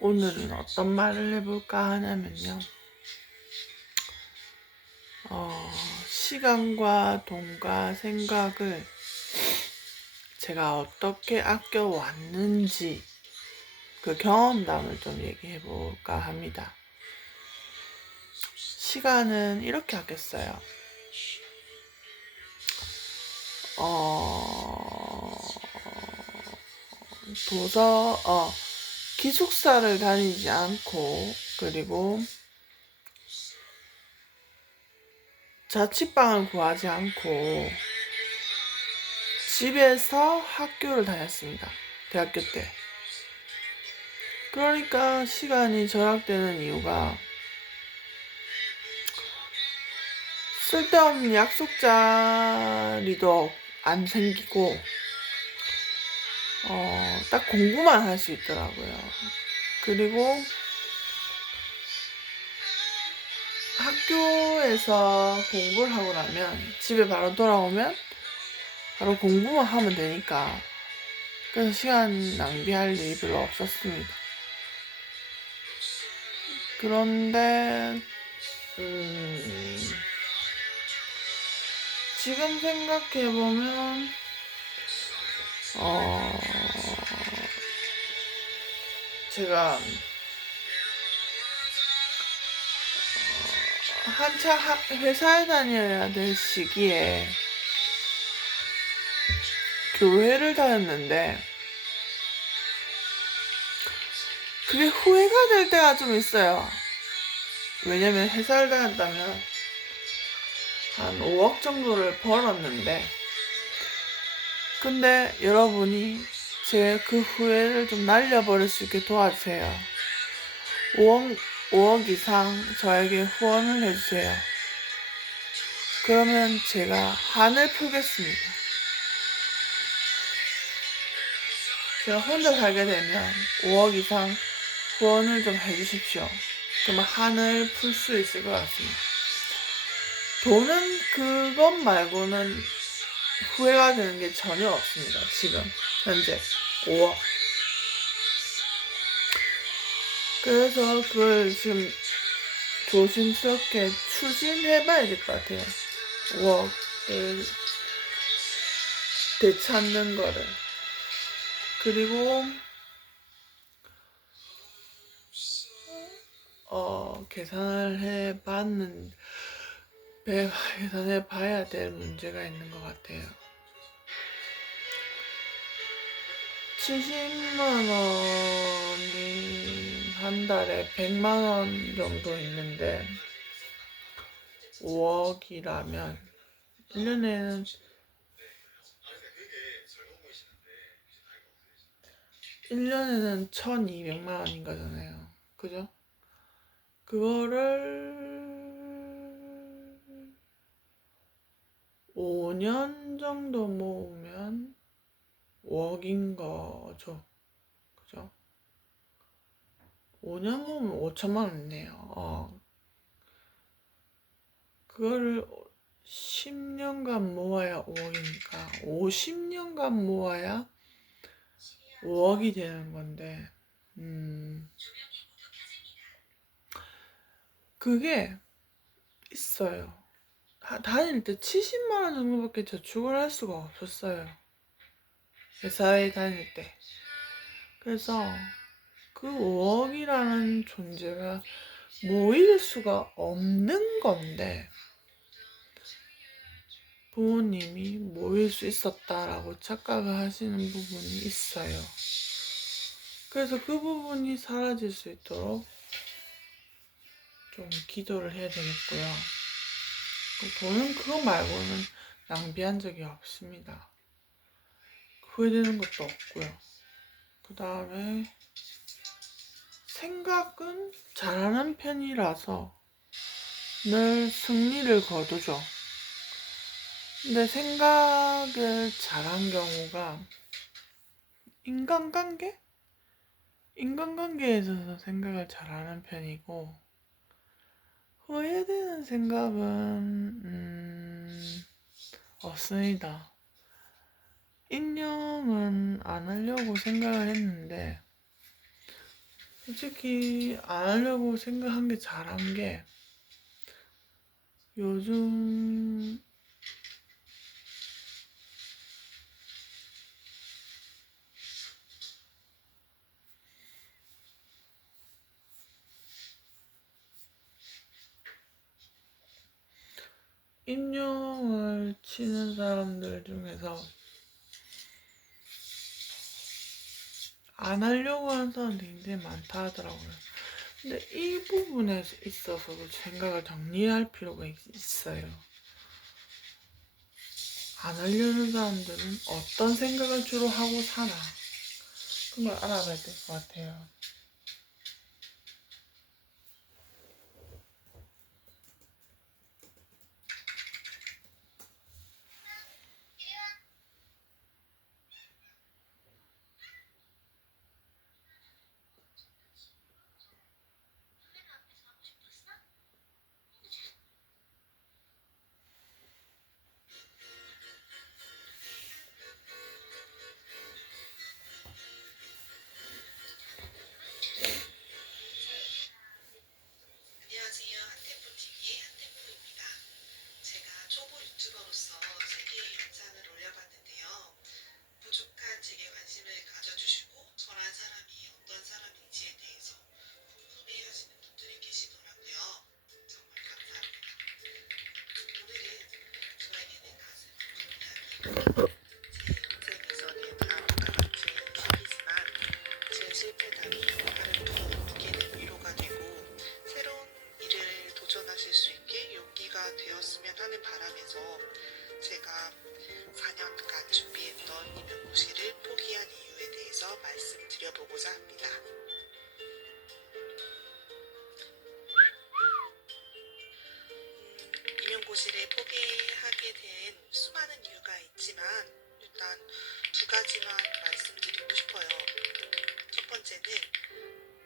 오늘은 어떤 말을 해볼까 하냐면요. 시간과 돈과 생각을 제가 어떻게 아껴왔는지 그 경험담을 좀 얘기해볼까 합니다. 시간은 이렇게 아꼈어요. 기숙사를 다니지 않고, 그리고 자취방을 구하지 않고 집에서 학교를 다녔습니다. 대학교 때. 그러니까 시간이 절약되는 이유가 쓸데없는 약속 자리도 안 생기고 딱 공부만 할 수 있더라고요. 그리고 학교에서 공부를 하고 나면 집에 바로 돌아오면 바로 공부만 하면 되니까, 그래서 시간 낭비할 일이 별로 없었습니다. 그런데 지금 생각해보면 제가 한참 회사에 다녀야 될 시기에 교회를 다녔는데 그게 후회가 될 때가 좀 있어요. 왜냐면 회사를 다녔다면 한 5억 정도를 벌었는데, 근데 여러분이 제 그 후회를 좀 날려버릴 수 있게 도와주세요. 5억 이상 저에게 후원을 해주세요. 그러면 제가 한을 풀겠습니다. 제가 혼자 살게 되면 5억 이상 후원을 좀 해주십시오. 그러면 한을 풀 수 있을 것 같습니다. 돈은 그것 말고는 후회가 되는 게 전혀 없습니다. 지금 현재 5억. 그래서 그걸 지금 조심스럽게 추진해봐야 될 것 같아요. 5억을 되찾는 거를. 그리고 계산해 봐야 될 문제가 있는 것 같아요. 70만 원이 한 달에 100만 원 정도 있는데 5억이라면 1년에는 1200만 원인 거잖아요. 그죠? 그거를 5년 정도 모으면 5억인 거죠. 그죠? 5년 모으면 5천만 원 있네요. 그거를 10년간 모아야 5억이니까 50년간 모아야 5억이 되는 건데 그게 있어요. 다닐 때 70만 원 정도밖에 저축을 할 수가 없었어요. 회사에 다닐 때. 그래서 그 5억이라는 존재가 모일 수가 없는 건데 부모님이 모일 수 있었다라고 착각을 하시는 부분이 있어요. 그래서 그 부분이 사라질 수 있도록 좀 기도를 해야 되겠고요. 돈은 그거 말고는 낭비한 적이 없습니다. 후회되는 것도 없고요. 그 다음에 생각은 잘하는 편이라서 늘 승리를 거두죠. 근데 생각을 잘한 경우가 인간관계에 있어서 생각을 잘하는 편이고 후회되는 생각은 없습니다. 인정은 안 하려고 생각을 했는데 솔직히 안 하려고 생각한 게 잘한 게 요즘 인형을 치는 사람들 중에서 안 하려고 하는 사람들이 굉장히 많다 하더라고요. 근데 이 부분에 있어서도 생각을 정리할 필요가 있어요. 안 하려는 사람들은 어떤 생각을 주로 하고 사나 그걸 알아봐야 될 것 같아요. 안녕하세요. 한템포TV의 한템포입니다. 제가 초보 유튜버로서 세개의 영상을 올려봤는데요. 부족한 제게 관심을 가져주시고 저란 사람이 어떤 사람인지에 대해서 궁금해하시는 분들이 계시더라고요. 정말 감사합니다. 오늘은 저에게는 가슴 아픈 이야기, 제 인생에서는 다음과 같은 시기지만 제 실패담이 다른 분에게는 위로가 되고 새로운 일을 도전하실 수 있게 용기가 되었으면 하는 바람에서 제가 4년간 준비했던 임용고시를 포기한 이유에 대해서 말씀드려보고자 합니다. 임용고시를 포기하게 된 수많은 이유가 있지만 일단 두 가지만 말씀드리고 싶어요. 첫 번째는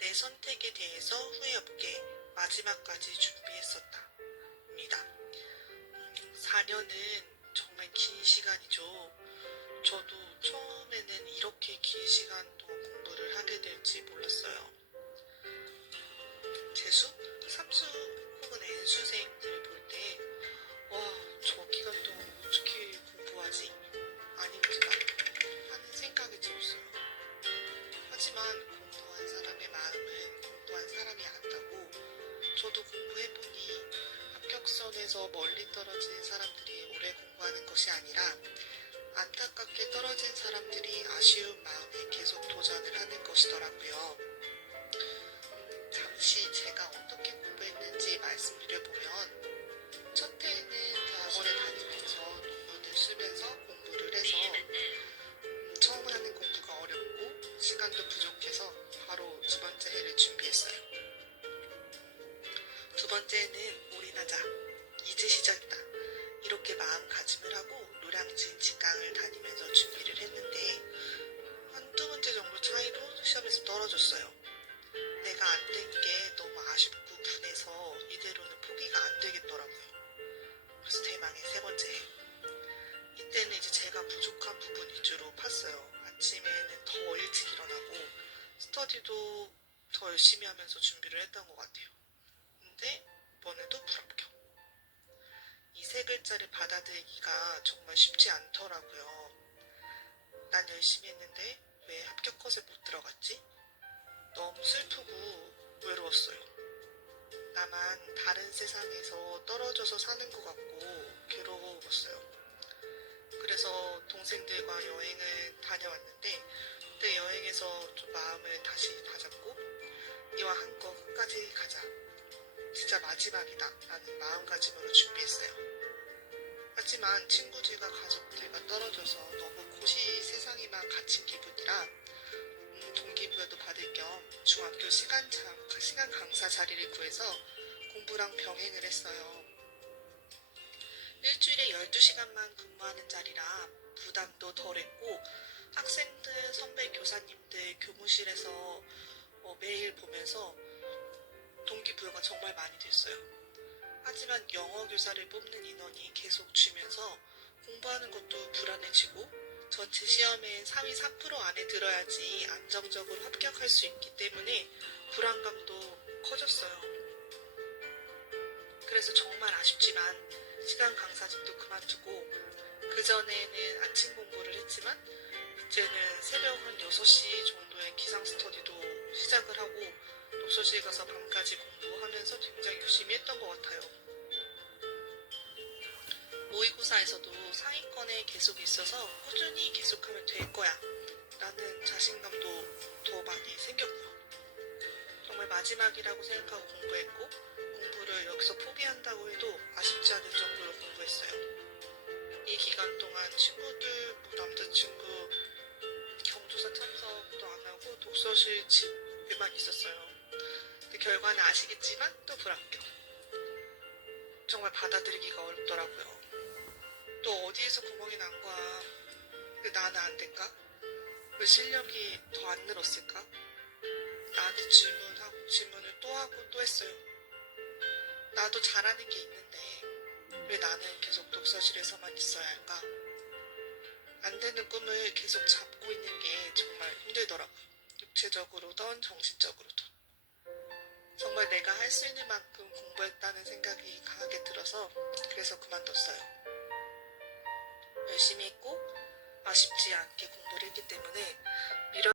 내 선택에 대해서 후회 없게 마지막까지 준비했었다 입니다. 4년은 정말 긴 시간이죠. 저도 처음에는 이렇게 긴 시간 동안 공부를 하게 될지 몰랐어요. 재수, 삼수 혹은 N수생들 볼 때, 와, 저 기간 동안 어떻게 공부하지? 아닌지나? 하는 생각이 들었어요. 하지만 공부한 사람의 마음은 공부한 사람이 안다고 저도 공부해보니 합격선에서 멀리 떨어진 사람들이 오래 공부하는 것이 아니라 안타깝게 떨어진 사람들이 아쉬운 마음에 계속 도전을 하는 것이더라고요. 잠시 제가 어떻게 공부했는지 말씀드려보면 첫 해에는 대학원에 다니면서 논문을 쓰면서 공부를 해서 처음 하는 공부가 어렵고 시간도 부족해서 바로 두 번째 해를 준비했어요. 두 번째는 올인하자, 이제 시작이다, 이렇게 마음가짐을 하고 노량진 직강을 다니면서 준비를 했는데 한두 문제 정도 차이로 시험에서 떨어졌어요. 내가 안 된 게 너무 아쉽고 분해서 이대로는 포기가 안 되겠더라고요. 그래서 대망의 세 번째 해. 이때는 이제 제가 부족한 부분 위주로 팠어요. 아침에는 더 일찍 일어나고 스터디도 더 열심히 하면서 준비를 했던 것 같아요. 근데 이번에도 불합격. 이 세 글자를 받아들이기가 정말 쉽지 않더라고요. 난 열심히 했는데 왜 합격 컷에 못 들어갔지? 너무 슬프고 외로웠어요. 나만 다른 세상에서 떨어져서 사는 것 같고 괴로웠어요. 그래서 동생들과 여행을 다녀왔는데 그때 여행에서 좀 마음을 다시 다잡고 이왕 한 거 끝까지 가자. 진짜 마지막이다 라는 마음가짐으로 준비했어요. 하지만 친구들과 가족들과 떨어져서 너무 고시 세상에만 갇힌 기분이라 동기부여도 받을 겸 중학교 시간 강사 자리를 구해서 공부랑 병행을 했어요. 일주일에 12시간만 근무하는 자리라 부담도 덜했고 학생들, 선배 교사님들 교무실에서 매일 보면서 동기부여가 정말 많이 됐어요. 하지만 영어 교사를 뽑는 인원이 계속 줄면서 공부하는 것도 불안해지고 전체 시험엔 상위 4% 안에 들어야지 안정적으로 합격할 수 있기 때문에 불안감도 커졌어요. 그래서 정말 아쉽지만 시간 강사직도 그만두고 그전에는 아침 공부를 했지만 이제는 새벽 한 6시 정도에 기상 스터디도 시작을 하고 독서실 가서 밤까지 공부하면서 굉장히 열심히 했던 것 같아요. 모의고사에서도 상위권에 계속 있어서 꾸준히 계속하면 될 거야 라는 자신감도 더 많이 생겼고요. 정말 마지막이라고 생각하고 공부했고 공부를 여기서 포기한다고 해도 아쉽지 않을 정도로 공부했어요. 이 기간 동안 친구들, 남자친구 경조사 참석도 안 하고 독서실 집에만 있었어요. 근데 결과는 아시겠지만 또 불합격. 정말 받아들이기가 어렵더라고요. 또 어디에서 구멍이 난 거야? 왜 나는 안 될까? 왜 실력이 더 안 늘었을까? 나한테 질문을 또 하고 또 했어요. 나도 잘하는 게 있는데 왜 나는 계속 독서실에서만 있어야 할까? 안 되는 꿈을 계속 잡고 있는 게 정말 힘들더라고요. 육체적으로든 정신적으로든. 정말 내가 할 수 있는 만큼 공부했다는 생각이 강하게 들어서 그래서 그만뒀어요. 열심히 했고 아쉽지 않게 공부를 했기 때문에